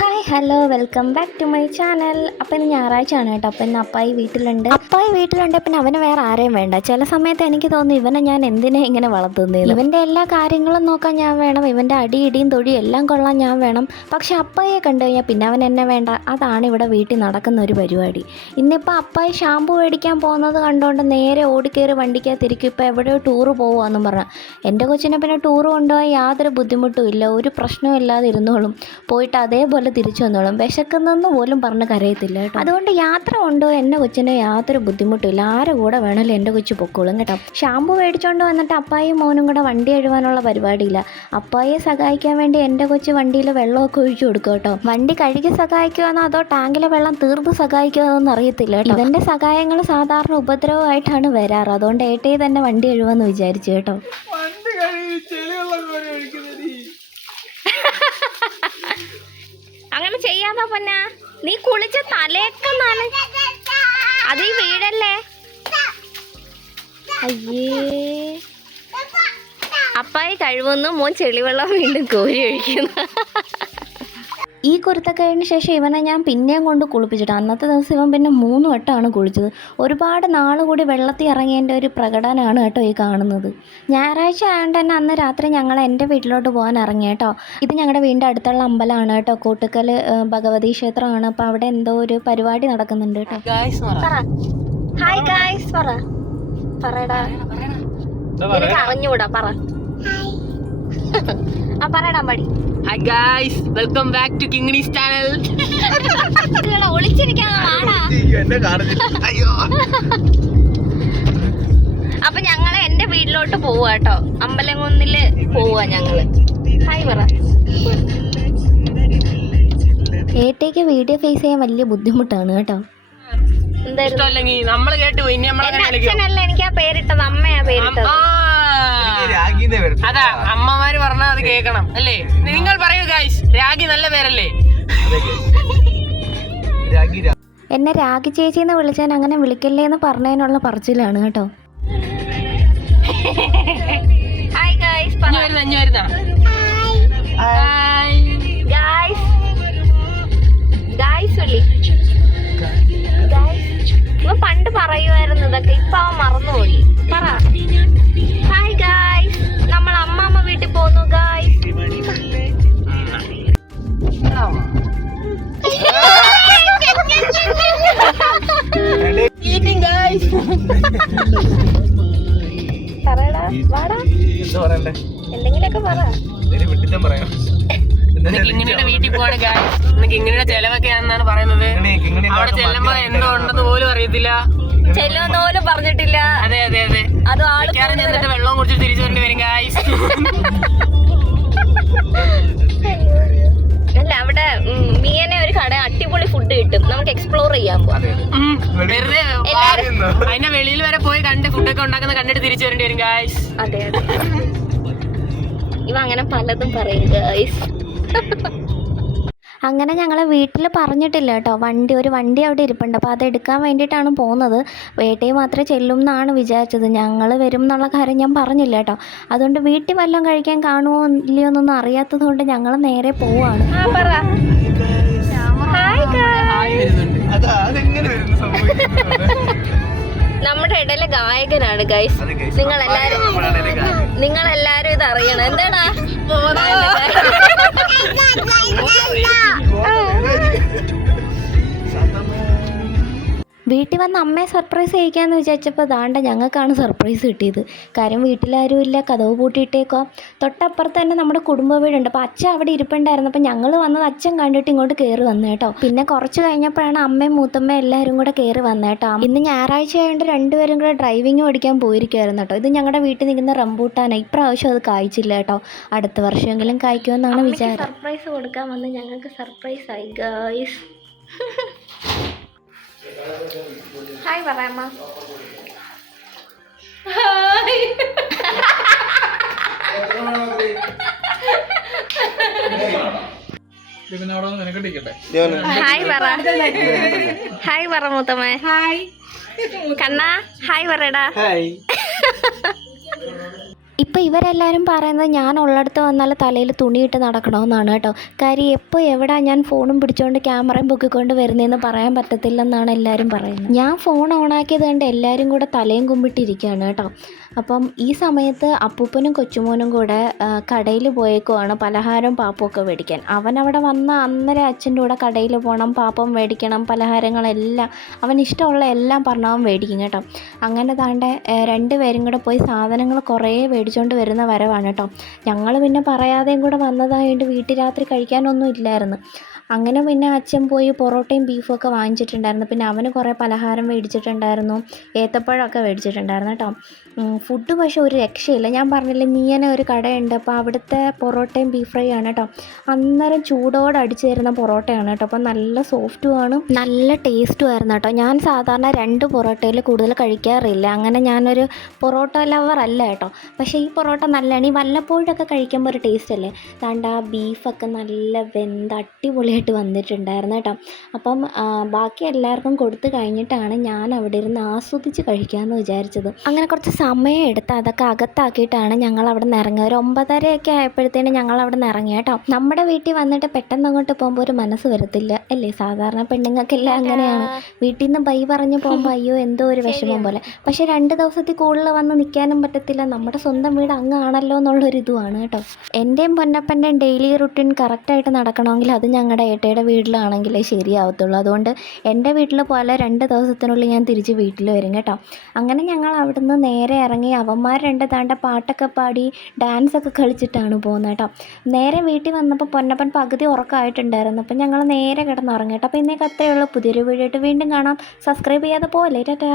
Hi hello welcome back to my channel. അപ്പം ഇന്ന് ഞായറാഴ്ചയാണ് കേട്ടോ. അപ്പം ഇന്ന് അപ്പായി വീട്ടിലുണ്ട്. പിന്നെ അവന് വേറെ ആരെയും വേണ്ട. ചില സമയത്ത് എനിക്ക് തോന്നുന്നു ഇവനെ ഞാൻ എന്തിനാ ഇങ്ങനെ വളർത്തുന്നത്. ഇവൻ്റെ എല്ലാ കാര്യങ്ങളും നോക്കാൻ ഞാൻ വേണം, ഇവൻ്റെ അടിയിടിയും തൊടിയും എല്ലാം കൊള്ളാൻ ഞാൻ വേണം. പക്ഷെ അപ്പായിയെ കണ്ടു കഴിഞ്ഞാൽ പിന്നെ അവൻ എന്നെ വേണ്ട. അതാണ് ഇവിടെ വീട്ടിൽ നടക്കുന്ന ഒരു പരിപാടി. ഇന്നിപ്പോൾ അപ്പായി ഷാമ്പു മേടിക്കാൻ പോകുന്നത് കണ്ടുകൊണ്ട് നേരെ ഓടിക്കയറി വണ്ടിക്കകത്തിരിക്കും. ഇപ്പോൾ എവിടെയോ ടൂറ് പോകുകയെന്നും പറഞ്ഞു. എൻ്റെ കൊച്ചിനെ പിന്നെ ടൂറ് കൊണ്ടുപോകാൻ യാതൊരു ബുദ്ധിമുട്ടും ഇല്ല, ഒരു പ്രശ്നവും ഇല്ലാതെ ഇരുന്നോളും. പോയിട്ട് അതേപോലെ തിരിച്ചു വന്നോളും. വിശക്കുന്നെന്ന് പോലും പറഞ്ഞ് കരയത്തില്ല കേട്ടോ. അതുകൊണ്ട് യാത്ര കൊണ്ടോ എൻ്റെ കൊച്ചിന് യാതൊരു ബുദ്ധിമുട്ടില്ല. ആരുടെ കൂടെ വേണമല്ലോ എൻ്റെ കൊച്ചു പൊക്കോളും കേട്ടോ. ഷാമ്പു മേടിച്ചുകൊണ്ട് വന്നിട്ട് അപ്പായും മോനും കൂടെ വണ്ടി എഴുവാനുള്ള പരിപാടിയില്ല. അപ്പായെ സഹായിക്കാൻ വേണ്ടി എൻ്റെ കൊച്ചു വണ്ടിയിൽ വെള്ളമൊക്കെ ഒഴിച്ചു കൊടുക്കും കേട്ടോ. വണ്ടി കഴുകി സഹായിക്കുവാന്നോ അതോ ടാങ്കിലെ വെള്ളം തീർത്ത് സഹായിക്കുവാന്നൊന്നും അറിയത്തില്ല കേട്ടോ. ഇവൻ്റെ സഹായങ്ങൾ സാധാരണ ഉപദ്രവമായിട്ടാണ് വരാറ്. അതുകൊണ്ട് ഏട്ടയെ തന്നെ വണ്ടി എഴുവാന്ന് വിചാരിച്ചു കേട്ടോ. അങ്ങനെ ചെയ്യാതാ പൊന്നാ, നീ കുളിച്ച തലയൊക്കെ അത് ഈ വീടല്ലേ. അയ്യേ, അപ്പായി കഴിവൊന്നും മോൻ ചെളിവെള്ളം വീണ്ടും കോരി ഒഴിക്കുന്നു. ഈ കുരുത്തക്കഴിഞ്ഞ ശേഷം ഇവനെ ഞാൻ പിന്നെയും കൊണ്ട് കുളിപ്പിച്ചിട്ട് അന്നത്തെ ദിവസം ഇവൻ പിന്നെ 3 വട്ടമാണ് കുളിച്ചത്. ഒരുപാട് നാൾ കൂടി വെള്ളത്തിൽ ഇറങ്ങിയതിൻ്റെ ഒരു പ്രകടനമാണ് കേട്ടോ ഈ കാണുന്നത്. ഞായറാഴ്ച ആയതുകൊണ്ട് തന്നെ അന്ന് രാത്രി ഞങ്ങൾ എൻ്റെ വീട്ടിലോട്ട് പോകാൻ ഇറങ്ങി കേട്ടോ. ഇത് ഞങ്ങളുടെ വീടിൻ്റെ അടുത്തുള്ള അമ്പലമാണ് കേട്ടോ, കൂട്ടുക്കൽ ഭഗവതി ക്ഷേത്രമാണ്. അപ്പോൾ അവിടെ എന്തോ ഒരു പരിപാടി നടക്കുന്നുണ്ട് കേട്ടോ. ഹായ് ഗായ്സ് പറയടാ, നിനക്ക് അറിഞ്ഞൂടാ, പറ പറയടാ മടി. Hi guys, welcome back to കിങ്ണീസ് ചാനൽ. അപ്പൊ ഞങ്ങള് എന്റെ വീട്ടിലോട്ട് പോവാ കേട്ടോ. അമ്പലംകുന്നില് പോവാ ഞങ്ങള്. ഹായ് പറ. ഏട്ടയ്ക്ക് വീഡിയോ ഫേസ് ചെയ്യാൻ വലിയ ബുദ്ധിമുട്ടാണ് കേട്ടോ. അച്ഛനല്ല എനിക്ക് ആ പേരിട്ടത്, അമ്മയാ പേരിട്ടത്. അതാ അമ്മമാര് പറഞ്ഞാ അത് കേക്കണം അല്ലേ? നിങ്ങൾ പറയൂ ഗായ്സ്, രാഗി നല്ല പേരല്ലേ? എന്നെ രാഗി ചേച്ചിന്ന് വിളിച്ചാൽ അങ്ങനെ വിളിക്കല്ലേ എന്ന് പറഞ്ഞതിനുള്ള പറച്ചിലാണ് കേട്ടോ. ഹായ് ഗായ്സ്, ഇവ പണ്ട് പറയുമായിരുന്നു ഇതൊക്കെ, ഇപ്പൊ അവൻ മറന്നുപോയി. പറ ഹായ് ഗായ്സ്, നമ്മൾ അമ്മാമ്മ വീട്ടിൽ പോന്നു ഗായ്സ്. പറയടാ, വാടാ, എന്തെങ്കിലുമൊക്കെ പറ. കിങ്ങിണിയുടെ വീട്ടിൽ പോവാണ് ഗായ്സ്. കിങ്ങിണിയുടെ ചെലവൊക്കെ ആണെന്നാണ് പറയുന്നത്. അവിടെ ചെല്ലുമ്പോ എന്തോ ഉണ്ടെന്ന് പോലും അറിയത്തില്ല, ചെല്ലുമെന്ന് പോലും പറഞ്ഞിട്ടില്ല. അതെ അതെ അതെ, അത് ആള് ചെന്നിട്ട് വെള്ളം കുടിച്ചിട്ട് തിരിച്ചു വരേണ്ടി വരും ഗായ്സ്. അല്ല, അവിടെ മീനെ ഒരു കട അടിപൊളി ഫുഡ് കിട്ടും, നമുക്ക് എക്സ്പ്ലോർ ചെയ്യാൻ പോവാം. വെറുതെ അതിന്റെ വെളിയിൽ വരെ പോയി കണ്ട് ഫുഡൊക്കെ ഉണ്ടാക്കുന്ന കണ്ടിട്ട് തിരിച്ചു വരേണ്ടി വരും ഗായ്സ്. അതെ അതെ, ഇവ അങ്ങനെ പലതും പറയും ഗായ്സ്. അങ്ങനെ ഞങ്ങൾ വീട്ടിൽ പറഞ്ഞിട്ടില്ല കേട്ടോ. ഒരു വണ്ടി അവിടെ ഇരിപ്പുണ്ട്, അപ്പോൾ അത് എടുക്കാൻ വേണ്ടിയിട്ടാണ് പോകുന്നത്. വേട്ടയെ മാത്രമേ ചെല്ലും എന്നാണ് വിചാരിച്ചത്. ഞങ്ങൾ വരും എന്നുള്ള കാര്യം ഞാൻ പറഞ്ഞില്ല കേട്ടോ. അതുകൊണ്ട് വീട്ടിൽ വല്ലതും കഴിക്കാൻ കാണുമോ ഇല്ലയോ എന്നൊന്നും അറിയാത്തത് കൊണ്ട് ഞങ്ങൾ നേരെ പോവാണ്. നമ്മുടെ ഇടയിലെ ഗായകനാണ് ഗൈസ്. നിങ്ങളെല്ലാരും ഇത് അറിയണം. എന്താടാ വീട്ടിൽ വന്ന് അമ്മയെ സർപ്രൈസ് ചെയ്യിക്കാമെന്ന് വിചാരിച്ചപ്പോൾ ദാണ്ട ഞങ്ങൾക്കാണ് സർപ്രൈസ് കിട്ടിയത്. കാര്യം വീട്ടിലാരും ഇല്ല, കതവ് പൂട്ടിയിട്ടേക്കോ. തൊട്ടപ്പുറത്ത് തന്നെ നമ്മുടെ കുടുംബ വീടുണ്ട്. അപ്പോൾ അച്ഛൻ അവിടെ ഇരിപ്പുണ്ടായിരുന്നു. അപ്പോൾ ഞങ്ങൾ വന്നത് അച്ഛൻ കണ്ടിട്ട് ഇങ്ങോട്ട് കയറി വന്നു കേട്ടോ. പിന്നെ കുറച്ച് കഴിഞ്ഞപ്പോഴാണ് അമ്മയും മൂത്തമ്മയും എല്ലാവരും കൂടെ കയറി വന്നത് കേട്ടോ. ഇന്ന് ഞായറാഴ്ച ആയതുകൊണ്ട് രണ്ടുപേരും കൂടെ ഡ്രൈവിങ് പഠിക്കാൻ പോയിരിക്കുമായിരുന്നു കേട്ടോ. ഇത് ഞങ്ങളുടെ വീട്ടിൽ നിൽക്കുന്ന റംബൂട്ടാനാണ്. ഇപ്രാവശ്യം അത് കായ്ച്ചില്ല കേട്ടോ. അടുത്ത വർഷമെങ്കിലും കായ്ക്കുമെന്നാണ് വിചാരം. സർപ്രൈസ് കൊടുക്കാൻ വന്ന് ഞങ്ങൾക്ക് സർപ്രൈസ് ആയി ഗായ്സ്. ഹായ് പറയാമ്മ. ഹായ് പറ മൂത്തമ്മേ. കണ്ണാ ഹായ് പറയടാ. ഇപ്പോൾ ഇവരെല്ലാവരും പറയുന്നത് ഞാൻ ഉള്ളിടത്ത് വന്നാൽ തലയിൽ തുണിയിട്ട് നടക്കണമെന്നാണ് കേട്ടോ. കാര്യം എപ്പോൾ എവിടെ ഞാൻ ഫോണും പിടിച്ചുകൊണ്ട് ക്യാമറയും പൊക്കിക്കൊണ്ട് വരുന്നതെന്ന് പറയാൻ പറ്റത്തില്ലെന്നാണ് എല്ലാവരും പറയുന്നത്. ഞാൻ ഫോൺ ഓണാക്കിയത് കണ്ട് എല്ലാവരും കൂടെ തലയും കുമ്പിട്ടിരിക്കുകയാണ് കേട്ടോ. അപ്പം ഈ സമയത്ത് അപ്പൂപ്പനും കൊച്ചുമോനും കൂടെ കടയിൽ പോയേക്കുവാണ് പലഹാരവും പാപ്പമൊക്കെ മേടിക്കാൻ. അവനവിടെ വന്ന അന്നേരം അച്ഛൻ്റെ കൂടെ കടയിൽ പോകണം, പാപ്പം മേടിക്കണം, പലഹാരങ്ങളെല്ലാം അവനിഷ്ടമുള്ള എല്ലാം പറഞ്ഞവൻ മേടിക്കും കേട്ടോ. അങ്ങനെ താണ്ടെ രണ്ടുപേരും കൂടെ പോയി സാധനങ്ങൾ കുറേ മേടിച്ചുകൊണ്ട് വരുന്ന വരവാണ് കേട്ടോ. ഞങ്ങൾ പിന്നെ പറയാതെയും കൂടെ വന്നതായതുകൊണ്ട് വീട്ടിൽ രാത്രി കഴിക്കാനൊന്നും ഇല്ലായിരുന്നു. അങ്ങനെ പിന്നെ അച്ഛൻ പോയി പൊറോട്ടയും ബീഫും ഒക്കെ വാങ്ങിച്ചിട്ടുണ്ടായിരുന്നു. പിന്നെ അവന് കുറേ പലഹാരം മേടിച്ചിട്ടുണ്ടായിരുന്നു, ഏത്തപ്പഴമൊക്കെ മേടിച്ചിട്ടുണ്ടായിരുന്നു കേട്ടോ. ഫുഡ് പക്ഷേ ഒരു രക്ഷയില്ല. ഞാൻ പറഞ്ഞില്ലേ മീയനെ ഒരു കടയുണ്ട്, അപ്പോൾ അവിടുത്തെ പൊറോട്ടയും ബീഫ് ഫ്രൈ ആണ് കേട്ടോ. അന്നേരം ചൂടോടെ അടിച്ചു തരുന്ന പൊറോട്ടയാണ് കേട്ടോ. അപ്പോൾ നല്ല സോഫ്റ്റുമാണ്, നല്ല ടേസ്റ്റും ആയിരുന്നു കേട്ടോ. ഞാൻ സാധാരണ 2 പൊറോട്ടയിൽ കൂടുതൽ കഴിക്കാറില്ല, അങ്ങനെ ഞാനൊരു പൊറോട്ട ലവർ അല്ല കേട്ടോ. പക്ഷേ ഈ പൊറോട്ട നല്ലതാണ്. ഈ വല്ലപ്പോഴൊക്കെ കഴിക്കുമ്പോൾ ഒരു ടേസ്റ്റ് അല്ലേ. താണ്ട ആ ബീഫൊക്കെ നല്ല വെന്ത് അടിപൊളിയായിട്ട് വന്നിട്ടുണ്ടായിരുന്നു കേട്ടോ. അപ്പം ബാക്കി എല്ലാവർക്കും കൊടുത്തു കഴിഞ്ഞിട്ടാണ് ഞാൻ അവിടെ ഇരുന്ന് ആസ്വദിച്ച് കഴിക്കാമെന്ന് വിചാരിച്ചത്. അങ്ങനെ കുറച്ച് സമയം എടുത്ത് അതൊക്കെ അകത്താക്കിയിട്ടാണ് ഞങ്ങൾ അവിടെ നിന്ന് ഇറങ്ങിയത്. ഒരു 9:30 ആയപ്പോഴത്തേനും ഞങ്ങൾ അവിടെ നിന്ന് ഇറങ്ങി കേട്ടോ. നമ്മുടെ വീട്ടിൽ വന്നിട്ട് പെട്ടെന്ന് അങ്ങോട്ട് പോകുമ്പോൾ ഒരു മനസ്സ് വരത്തില്ല അല്ലേ. സാധാരണ പെണ്ണുങ്ങൾക്കെല്ലാം അങ്ങനെയാണ്. വീട്ടിൽ നിന്ന് ബൈ പറഞ്ഞ് പോകുമ്പോൾ അയ്യോ എന്തോ ഒരു വിഷമം പോലെ. പക്ഷേ 2 ദിവസത്തിൽ കൂടുതൽ വന്ന് നിൽക്കാനും പറ്റത്തില്ല. നമ്മുടെ സ്വന്തം വീട് അങ്ങാണല്ലോ എന്നുള്ളൊരിതുമാണ് കേട്ടോ. എൻ്റെയും പൊന്നപ്പൻ്റെയും ഡെയിലി റുട്ടീൻ കറക്റ്റായിട്ട് നടക്കണമെങ്കിൽ അത് ഞങ്ങളുടെ ഏട്ടയുടെ വീട്ടിലാണെങ്കിലേ ശരിയാവത്തുള്ളൂ. അതുകൊണ്ട് എൻ്റെ വീട്ടിൽ പോലെ 2 ദിവസത്തിനുള്ളിൽ ഞാൻ തിരിച്ച് വീട്ടിൽ വരും കേട്ടോ. അങ്ങനെ ഞങ്ങൾ അവിടുന്ന് നേരെ ഇറങ്ങി അവന്മാർ 2 താണ്ട പാട്ടൊക്കെ പാടി ഡാൻസൊക്കെ കളിച്ചിട്ടാണ് പോകുന്നത് കേട്ടോ. നേരെ വീട്ടിൽ വന്നപ്പോൾ പൊന്നപ്പൻ പകുതി ഉറക്കമായിട്ടുണ്ടായിരുന്നു. അപ്പം ഞങ്ങൾ നേരെ കിടന്നുറങ്ങി കേട്ടോ. അപ്പോൾ ഇന്നേക്ക് അത്രയേ ഉള്ളൂ. പുതിയൊരു വീഡിയോ ആയിട്ട് വീണ്ടും കാണാം. സബ്സ്ക്രൈബ് ചെയ്യാതെ പോലെ ടാറ്റാ.